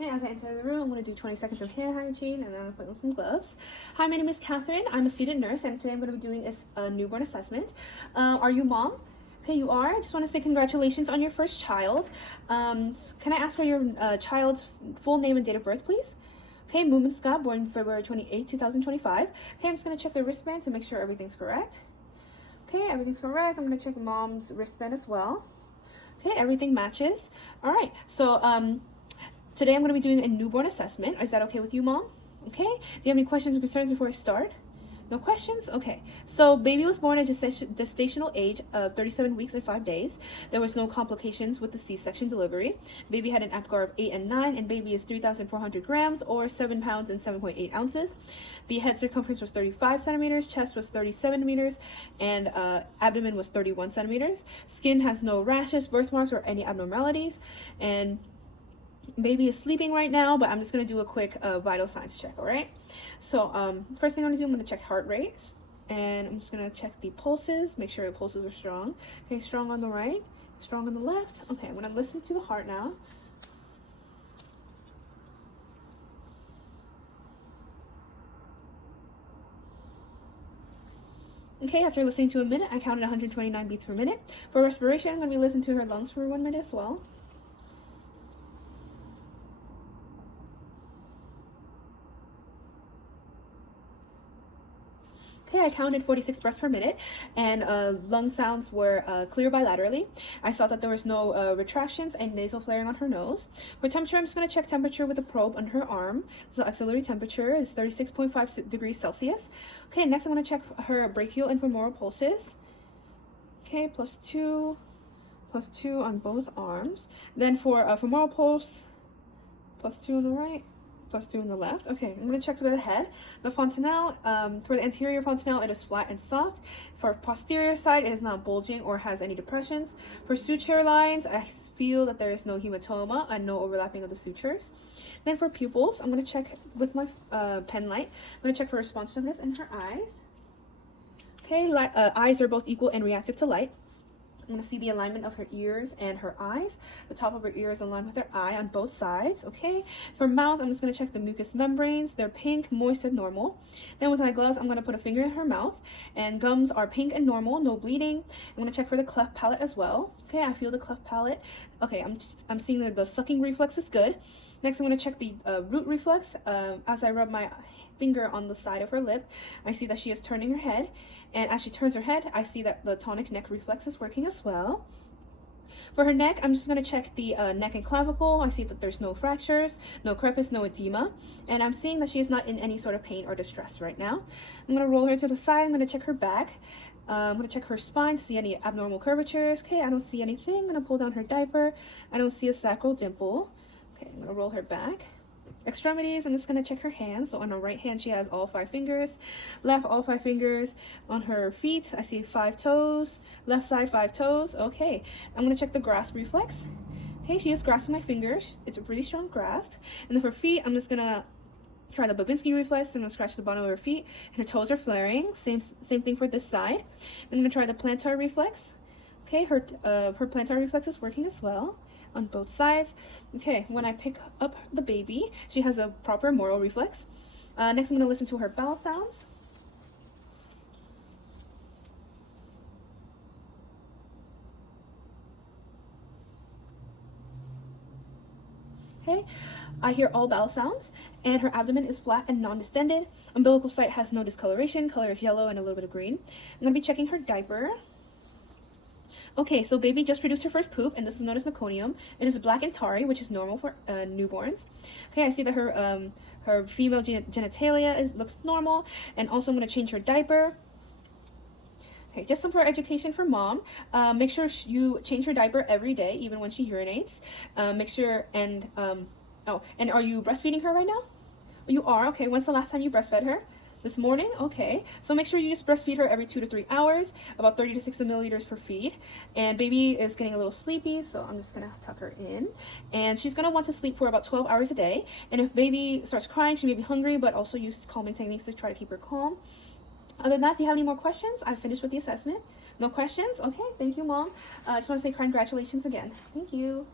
Okay, as I enter the room, I'm going to do 20 seconds of hand hygiene and then I'll put on some gloves. Hi, my name is Catherine. I'm a student nurse and today I'm going to be doing a newborn assessment. Are you mom? Okay, you are. I just want to say congratulations on your first child. Can I ask for your child's full name and date of birth, please? Okay, Moomin Scott, born February 28, 2025. Okay, I'm just going to check the wristband to make sure everything's correct. Okay, everything's correct. I'm going to check mom's wristband as well. Okay, everything matches. All right, so today I'm going to be doing a newborn assessment. Is that okay with you, Mom? Okay, do you have any questions or concerns before I start? No questions? Okay, so baby was born at gestational age of 37 weeks and 5 days. There was no complications with the C-section delivery. Baby had an APGAR of 8 and 9, and baby is 3,400 grams or 7 pounds and 7.8 ounces. The head circumference was 35 centimeters, chest was 30 centimeters, and abdomen was 31 centimeters. Skin has no rashes, birthmarks, or any abnormalities, and baby is sleeping right now, but I'm just going to do a quick vital signs check, all right? So first thing I'm going to do, I'm going to check heart rate, and I'm just going to check the pulses, make sure the pulses are strong. Okay, strong on the right, strong on the left. Okay, I'm going to listen to the heart now. Okay, after listening to a minute, I counted 129 beats per minute. For respiration, I'm going to be listening to her lungs for 1 minute as well. Okay, I counted 46 breaths per minute, and lung sounds were clear bilaterally. I saw that there was no retractions and nasal flaring on her nose. For temperature, I'm just going to check temperature with a probe on her arm. So auxiliary temperature is 36.5 degrees Celsius. Okay, next I'm going to check her brachial and femoral pulses. Okay, +2 on both arms. Then for femoral pulse, +2 on the right, +2 on the left. Okay, I'm going to check for the head. The fontanelle, for the anterior fontanelle, it is flat and soft. For posterior side, it is not bulging or has any depressions. For suture lines, I feel that there is no hematoma and no overlapping of the sutures. Then for pupils, I'm going to check with my pen light. I'm going to check for responsiveness in her eyes. Okay, eyes are both equal and reactive to light. I'm going to see the alignment of her ears and her eyes. The top of her ear is aligned with her eye on both sides, okay? For mouth, I'm just going to check the mucous membranes. They're pink, moist, and normal. Then with my gloves, I'm going to put a finger in her mouth. And gums are pink and normal, no bleeding. I'm going to check for the cleft palate as well. Okay, I feel the cleft palate. Okay, I'm seeing the sucking reflex is good. Next, I'm going to check the root reflex. As I rub my finger on the side of her lip, I see that she is turning her head, and as she turns her head, I see that the tonic neck reflex is working as well. For her neck, I'm just going to check the neck and clavicle. I see that there's no fractures, no crepice, no edema, and I'm seeing that she is not in any sort of pain or distress right now. I'm going to roll her to the side. I'm going to check her back. I'm going to check her spine to see any abnormal curvatures. Okay, I don't see anything. I'm going to pull down her diaper. I don't see a sacral dimple. Okay, I'm going to roll her back. Extremities, I'm just going to check her hands. So on her right hand, she has all 5 fingers. Left, all 5 fingers. On her feet, I see 5 toes. Left side, 5 toes. Okay, I'm going to check the grasp reflex. Okay, she is grasping my fingers. It's a pretty strong grasp. And then for feet, I'm just going to try the Babinski reflex. I'm going to scratch the bottom of her feet. And her toes are flaring. Same thing for this side. Then I'm going to try the plantar reflex. Okay, her plantar reflex is working as well on both sides. Okay, when I pick up the baby, she has a proper Moro reflex. Next, I'm going to listen to her bowel sounds. Okay, I hear all bowel sounds, and her abdomen is flat and non-distended. Umbilical site has no discoloration. Color is yellow and a little bit of green. I'm going to be checking her diaper. Okay, so baby just produced her first poop, and this is known as meconium. It is black and tarry, which is normal for newborns. Okay, I see that her female genitalia looks normal, and also I'm going to change her diaper. Okay, just some for education for mom. Make sure you change her diaper every day, even when she urinates. Make sure, and are you breastfeeding her right now? You are? Okay, when's the last time you breastfed her? This morning? Okay, so make sure you just breastfeed her every 2 to 3 hours, about 30 to 60 milliliters per feed. And baby is getting a little sleepy, so I'm just gonna tuck her in. And she's gonna want to sleep for about 12 hours a day. And if baby starts crying, she may be hungry, but also use calming techniques to try to keep her calm. Other than that, do you have any more questions? I've finished with the assessment. No questions? Okay, thank you, Mom. I just want to say congratulations again. Thank you.